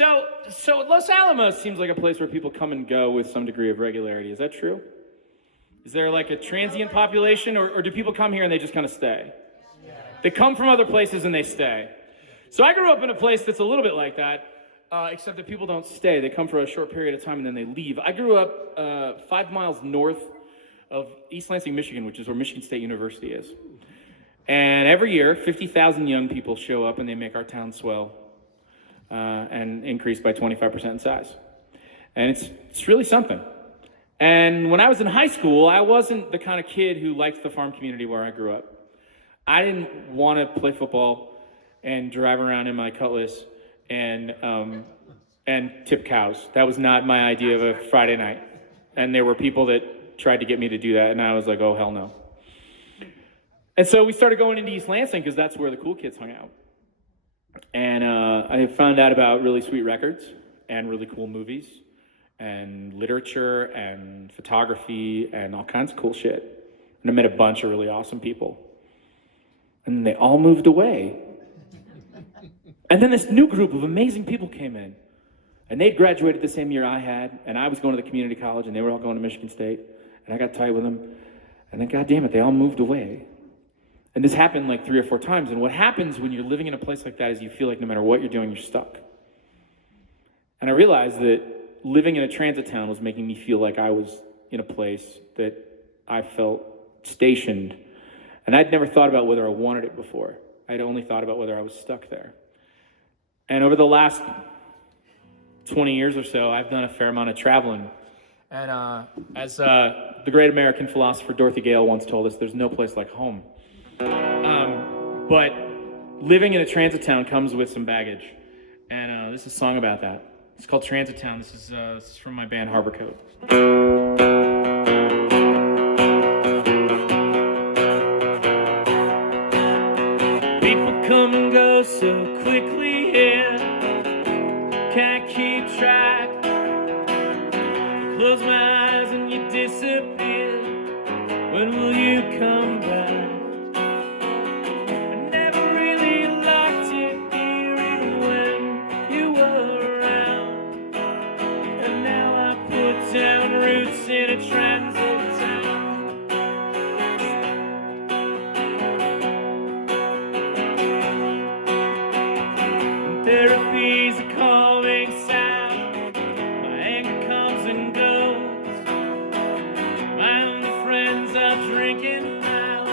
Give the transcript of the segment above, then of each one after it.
So Los Alamos seems like a place where people come and go with some degree of regularity. Is that true? Is there like a transient population, or do people come here and they just kind of stay? They come from other places and they stay. So I grew up in a place that's a little bit like that, except that people don't stay. They come for a short period of time and then they leave. I grew up 5 miles north of East Lansing, Michigan, which is where Michigan State University is. And every year, 50,000 young people show up and they make our town swell and increase by 25% in size. And it's really something. And when I was in high school, I wasn't the kind of kid who liked the farm community where I grew up. I didn't want to play football and drive around in my Cutlass and tip cows. That was not my idea of a Friday night. And there were people that tried to get me to do that, and I was like, oh, hell no. And so we started going into East Lansing because that's where the cool kids hung out. And I found out about really sweet records and really cool movies and literature and photography and all kinds of cool shit. And I met a bunch of really awesome people. And then they all moved away. And then this new group of amazing people came in. And they'd graduated the same year I had, and I was going to the community college, and they were all going to Michigan State. And I got tight with them. And then, God damn it, they all moved away. And this happened like 3 or 4 times. And what happens when you're living in a place like that is you feel like no matter what you're doing, you're stuck. And I realized that living in a transit town was making me feel like I was in a place that I felt stationed. And I'd never thought about whether I wanted it before. I'd only thought about whether I was stuck there. And over the last 20 years or so, I've done a fair amount of traveling. And as the great American philosopher Dorothy Gale once told us, there's no place like home. But living in a transit town comes with some baggage. And this is a song about that. It's called Transit Town. This is from my band Harborcoat. People come and go so quickly here, can't keep track. Close my eyes and you disappear. When will you come back? Down roots in a transit town. Therapy's a calming sound. My anger comes and goes. My only friends are drinking house.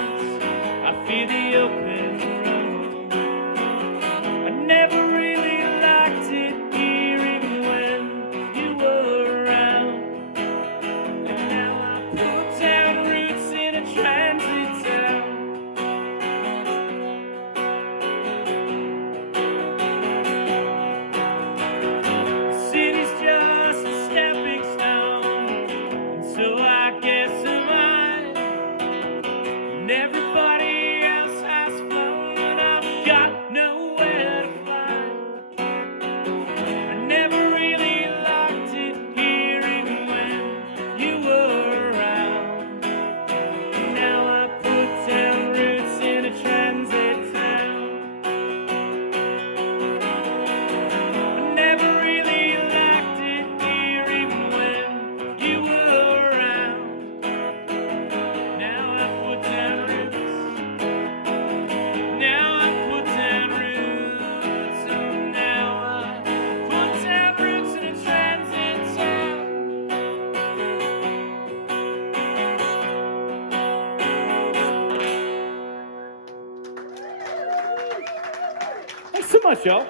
I feel the open road. I never really liked it here, even when you were around. Transit town. The city's just a stepping stone, and so I guess am I. And everybody else has fun, and I've got nowhere to fly. I never really liked it here, even when you were around. Transit town. I never really liked it here, even when you were around. Now I put down roots. Now I put down roots. Oh, now I put down roots in a transit town. Thanks so much, y'all.